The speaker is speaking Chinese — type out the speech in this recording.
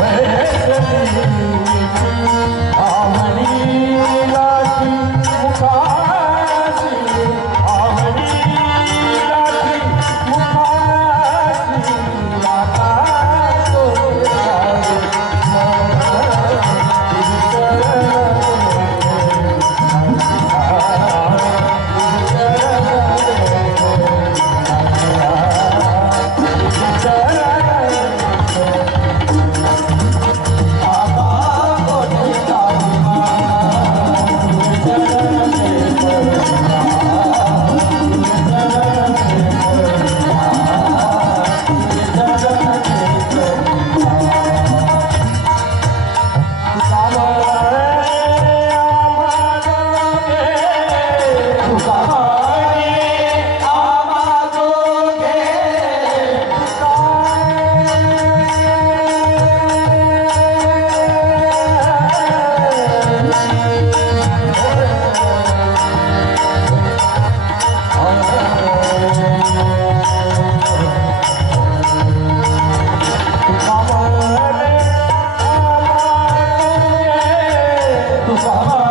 喂。好不好？